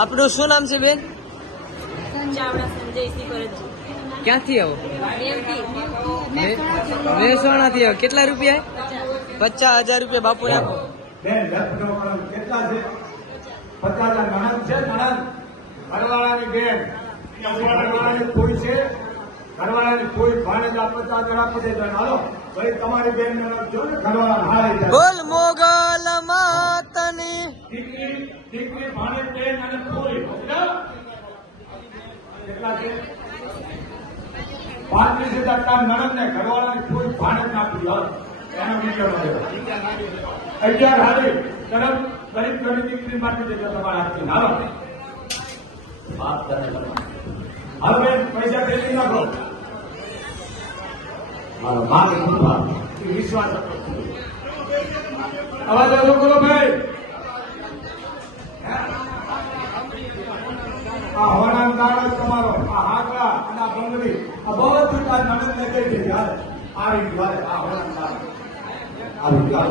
આપણું શું નામ છે બેન? ચાવડા સંજયસિંહ ભરતજી. ક્યાંથી આવો? દેવથી. મહેસાણાથી આવો. કેટલા રૂપિયા? 50,000 રૂપિયા બાપુ આપો. બેન કેટલા છે? 50,000 નણંદ છે. નણંદ ઘરવાળાની બેન, ઘરવાળાની કોઈ છે, ઘરવાળાની કોઈ ભાડે જ આ 50,000 આપી દેજો. હાલો ભાઈ, તમારી બેન ને જો ને ઘરવાળા હારી જાય. બોલ મોગલ માતની દીકરી ભાડે બેન અને કોઈ કેટલા છે? 35,000 કામ નણંદ ને ઘરવાળાની કોઈ ભાડે જ આપી દો. એનો વિચાર 11 હારી તરફ ગરીબ ગરીબ દીકરી માટે દેજો તમારા હાથથી. હાલો હાલો બેન, પૈસા ફેરવી નાખો. હાલો મારે વિશ્વાસ અવાજ ઓછો કરો ભાઈ. આ હોનાનો દાડો તમારો, આ હાકડા અને આ બંગડી, આ બધું નણંદ ને કહી દીધી. હાલ આવી ગયું. આ હોનાનો દાડો આવી ગયો.